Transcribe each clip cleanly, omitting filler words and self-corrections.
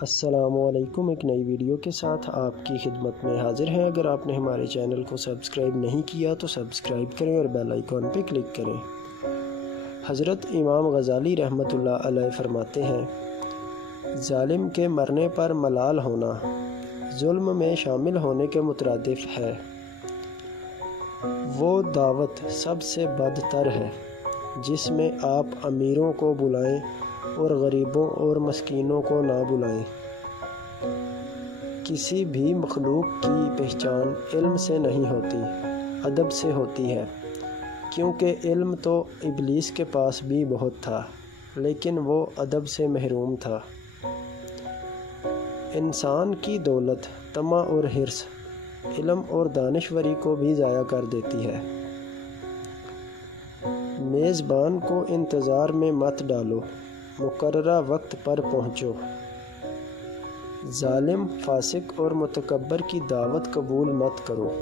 السلام علیکم، ایک نئی ویڈیو کے ساتھ آپ کی خدمت میں حاضر ہیں۔ اگر آپ نے ہمارے چینل کو سبسکرائب نہیں کیا تو سبسکرائب کریں اور بیل آئیکن پہ کلک کریں۔ حضرت امام غزالی رحمۃ اللہ علیہ فرماتے ہیں، ظالم کے مرنے پر ملال ہونا ظلم میں شامل ہونے کے مترادف ہے۔ وہ دعوت سب سے بدتر ہے جس میں آپ امیروں کو بلائیں اور غریبوں اور مسکینوں کو نہ بلائیں۔ کسی بھی مخلوق کی پہچان علم سے نہیں ہوتی، ادب سے ہوتی ہے، کیونکہ علم تو ابلیس کے پاس بھی بہت تھا لیکن وہ ادب سے محروم تھا۔ انسان کی دولت، طمع اور حرص علم اور دانشوری کو بھی ضائع کر دیتی ہے۔ میزبان کو انتظار میں مت ڈالو، مقررہ وقت پر پہنچو۔ ظالم، فاسق اور متکبر کی دعوت قبول مت کرو۔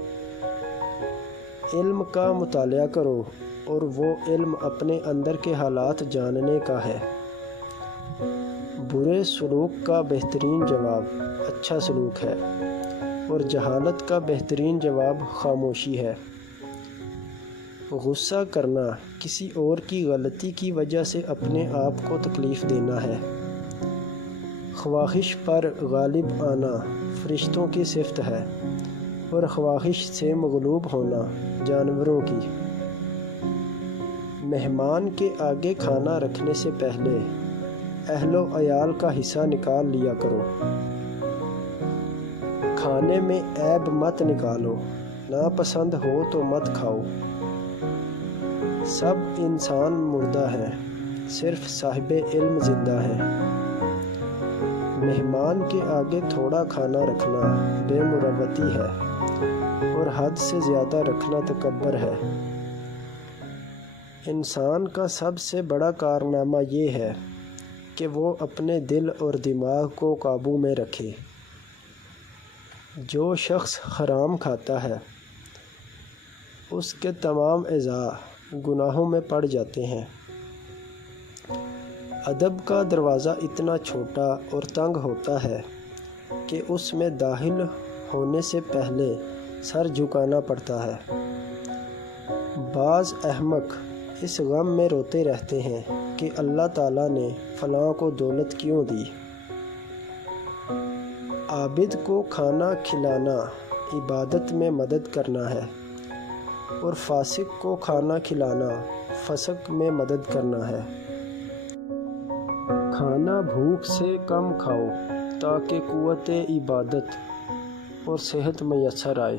علم کا مطالعہ کرو اور وہ علم اپنے اندر کے حالات جاننے کا ہے۔ برے سلوک کا بہترین جواب اچھا سلوک ہے اور جہالت کا بہترین جواب خاموشی ہے۔ غصہ کرنا کسی اور کی غلطی کی وجہ سے اپنے آپ کو تکلیف دینا ہے۔ خواہش پر غالب آنا فرشتوں کی صفت ہے اور خواہش سے مغلوب ہونا جانوروں کی۔ مہمان کے آگے کھانا رکھنے سے پہلے اہل و عیال کا حصہ نکال لیا کرو۔ کھانے میں عیب مت نکالو، ناپسند ہو تو مت کھاؤ۔ سب انسان مردہ ہیں، صرف صاحب علم زندہ ہے۔ مہمان کے آگے تھوڑا کھانا رکھنا بے مروتی ہے اور حد سے زیادہ رکھنا تکبر ہے۔ انسان کا سب سے بڑا کارنامہ یہ ہے کہ وہ اپنے دل اور دماغ کو قابو میں رکھے۔ جو شخص حرام کھاتا ہے اس کے تمام اعضاء گناہوں میں پڑ جاتے ہیں۔ ادب کا دروازہ اتنا چھوٹا اور تنگ ہوتا ہے کہ اس میں داخل ہونے سے پہلے سر جھکانا پڑتا ہے۔ بعض احمق اس غم میں روتے رہتے ہیں کہ اللہ تعالیٰ نے فلاں کو دولت کیوں دی۔ عابد کو کھانا کھلانا عبادت میں مدد کرنا ہے اور فاسق کو کھانا کھلانا فسق میں مدد کرنا ہے۔ کھانا بھوک سے کم کھاؤ تاکہ قوت عبادت اور صحت میسر آئے۔